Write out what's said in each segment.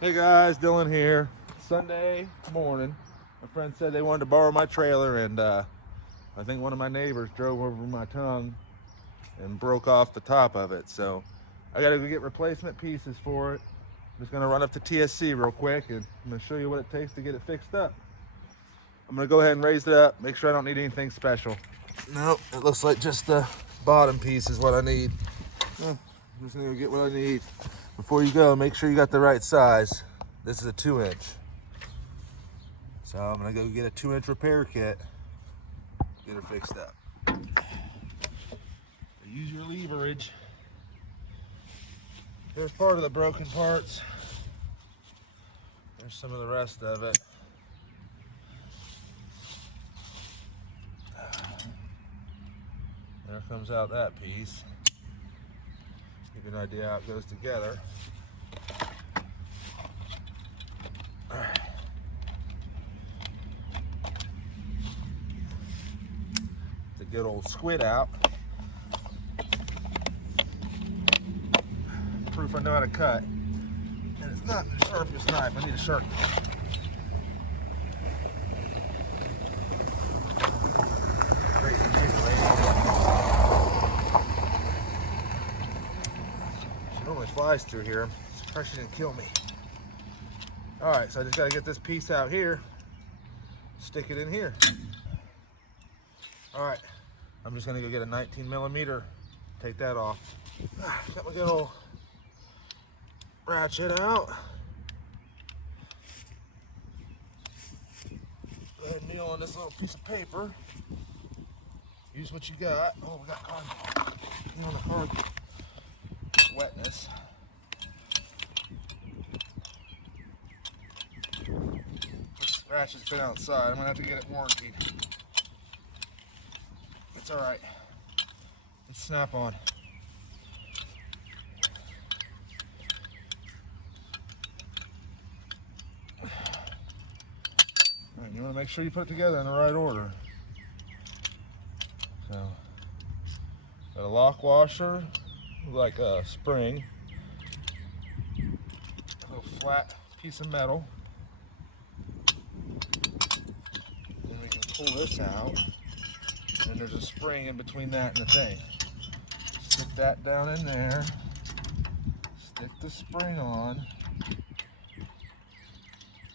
Hey guys, Dylan here. Sunday morning, my friend said they wanted to borrow my trailer, and I think one of my neighbors drove over my tongue and broke off the top of it. So I gotta go get replacement pieces for it. I'm just gonna run up to TSC real quick, and I'm gonna show you what it takes to get it fixed up. I'm gonna go ahead and raise it up, make sure I don't need anything special. Nope, it looks like just the bottom piece is what I need. I'm just gonna go get what I need. Before you go, make sure you got the right size. This is a 2-inch. So I'm gonna go get a 2-inch repair kit, get her fixed up. Use your leverage. Here's part of the broken parts. There's some of the rest of it. There comes out that piece. Give you an idea how it goes together. Alright. The good old squid out. Proof I know how to cut. And it's not the sharpest knife, I need a sharp knife. She normally flies through here. I'm surprised she didn't kill me. Alright, so I just gotta get this piece out here, stick it in here. Alright, I'm just gonna go get a 19mm, take that off. Got my good old ratchet out. Go ahead and kneel on this little piece of paper. Use what you got. Oh, we got cardboard. You know, the hard wetness. This ratchet's been outside. I'm gonna have to get it warrantied. It's alright. It's snap-on. Alright, you wanna make sure you put it together in the right order. So, got a lock washer, like a spring, a little flat piece of metal. Then we can pull this out, and there's a spring in between that and the thing. Stick that down in there, stick the spring on,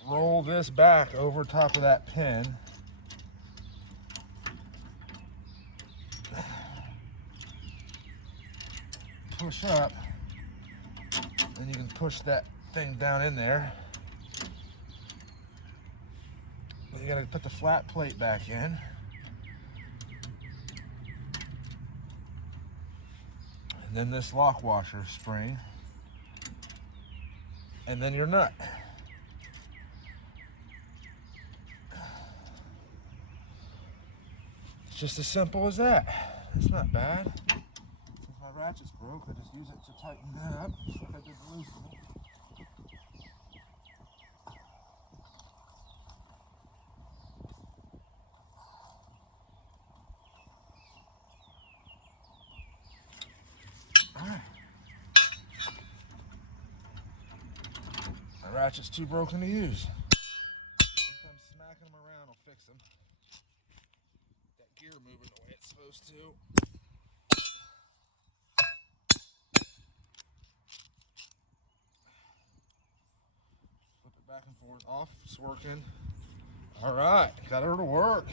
roll this back over top of that pin. Push up, and you can push that thing down in there. Then you gotta put the flat plate back in. And then this lock washer spring. And then your nut. It's just as simple as that. It's not bad. My ratchet's broke, I just use it to tighten that up, just like I did the loosen it. Alright. My ratchet's too broken to use. Sometimes smacking them around will fix them. That gear moving the way it's supposed to. Back and forth, off, it's working. All right, got her to work.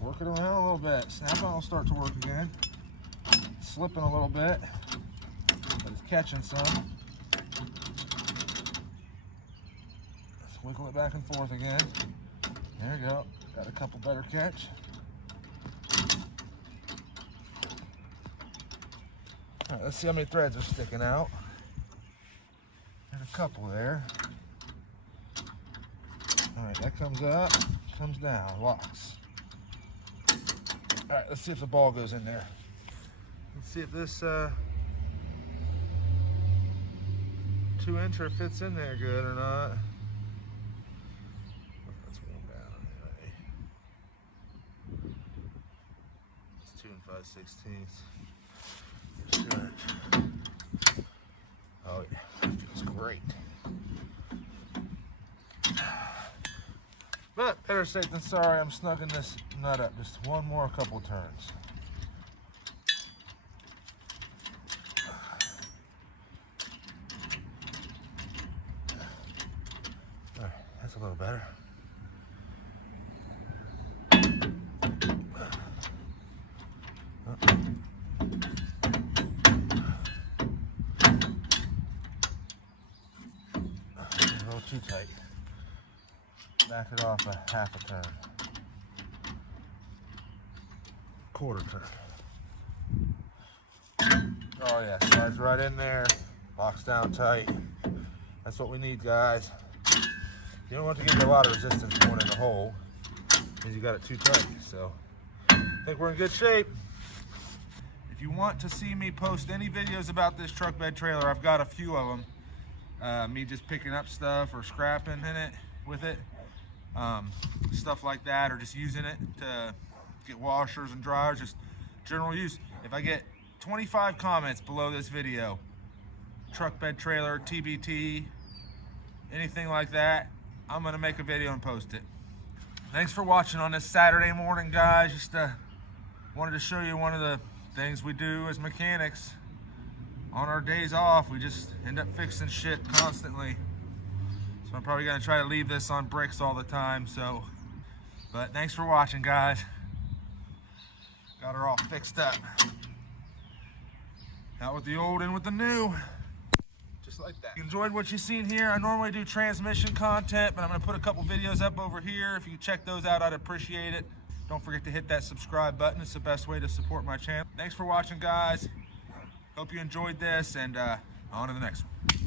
Work it around a little bit. Snap-on will start to work again. Slipping a little bit, but it's catching some. Let's wiggle it back and forth again. There we go, got a couple better catch. All right, let's see how many threads are sticking out. There's a couple there. Alright, that comes up, comes down, locks. Alright, let's see if the ball goes in there. Let's see if this 2-incher fits in there good or not. That's worn down anyway. It's 2 5/16. Oh yeah, that feels great. But better safe than sorry, I'm snugging this nut up. Just one more couple turns. All right, that's a little better. A little too tight. Back it off a half a turn. Quarter turn. Oh yeah, slides right in there. Locks down tight. That's what we need, guys. You don't want to give you a lot of resistance going in the hole because you got it too tight. So I think we're in good shape. If you want to see me post any videos about this truck bed trailer, I've got a few of them. Me just picking up stuff or scrapping in it with it. Stuff like that, or just using it to get washers and dryers, just general use. If I get 25 comments below this video, truck bed trailer, TBT, anything like that, I'm gonna make a video and post it. Thanks for watching on this Saturday morning, guys. Just wanted to show you one of the things we do as mechanics on our days off. We just end up fixing shit constantly. So I'm probably gonna try to leave this on bricks all the time. But thanks for watching, guys. Got her all fixed up. Out with the old, in with the new. Just like that. If you enjoyed what you've seen here, I normally do transmission content, but I'm gonna put a couple videos up over here. If you check those out, I'd appreciate it. Don't forget to hit that subscribe button. It's the best way to support my channel. Thanks for watching, guys. Hope you enjoyed this, and on to the next one.